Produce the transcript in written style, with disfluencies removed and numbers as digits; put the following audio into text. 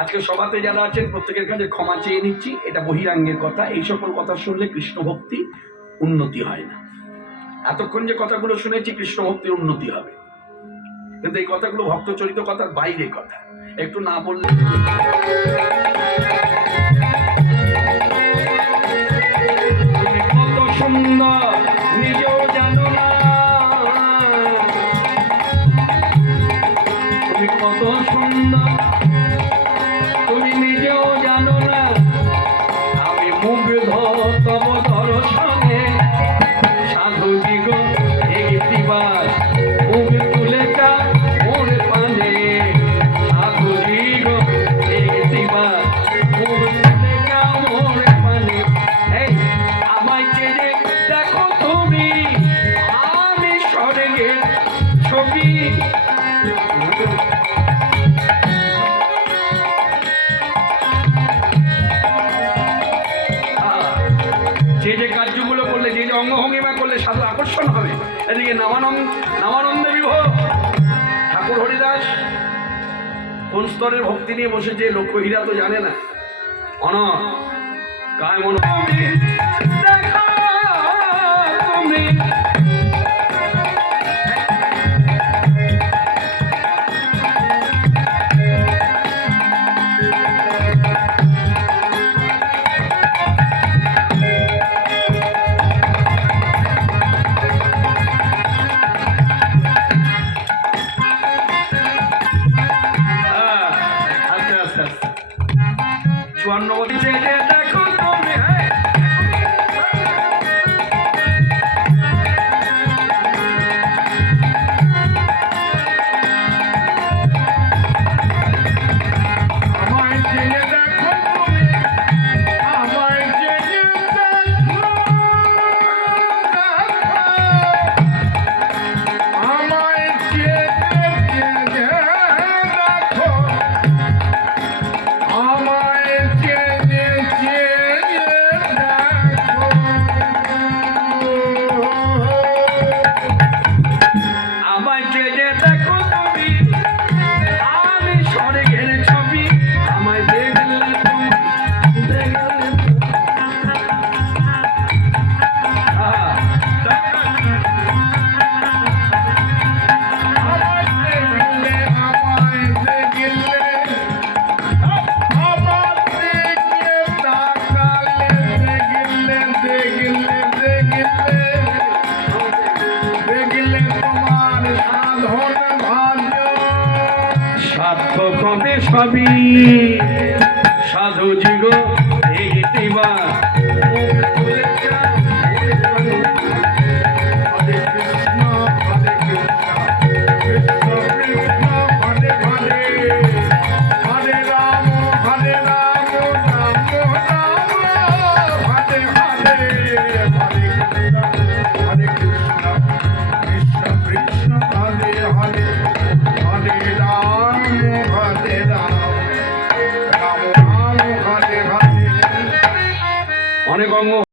আজকে সভাতে যারা আছেন প্রত্যেকের কাছে ক্ষমা চেয়ে নিচ্ছি, এটা বহিরাঙ্গের কথা। এই সকল কথা শুনলে কৃষ্ণ ভক্তি উন্নতি হয় না। এতক্ষণ যে কথাগুলো শুনেছি কৃষ্ণ ভক্তির উন্নতি হবে, কিন্তু এই কথাগুলো ভক্তচরিত কথার বাইরে কথা, একটু না বললে কত সুন্দর নিজেও জানো না, তুমি কত সুন্দর তুমি নিজেও জানো না, আমি মুগ্ধ তব দর্শনে সাধুজি গো একটিবার মুখ তুলেটা মোর পানে, সাধুজি গো একটিবার মুখ তুলেটা মোর পানে। এই আমায় চেয়ে দেখো তুমি, আমি স্বর্গের ছবি। যে যে কার্যগুলো করলে, যে যে অঙ্গভঙ্গিমা করলে সাধু আকর্ষণ হবে। এদিকে নামানন্দে বিভোর ঠাকুর হরিদাস কোন স্তরের ভক্তি নিয়ে বসেছে লক্ষ্যহীরা তো জানে না। অন গায় মন চুয়ান্নবতী চেয়ে দেখো তুমি, আমায় চেয়ে দেখো তুমি, আমায় চেয়ে দেখো, আমায় চেয়ে দেখো, আমায় আমায় চেয়ে দেখো তুমি, আমি স্বর্গের ছবি, আমায় দেখলে তুমি সার্থক হবে সবই।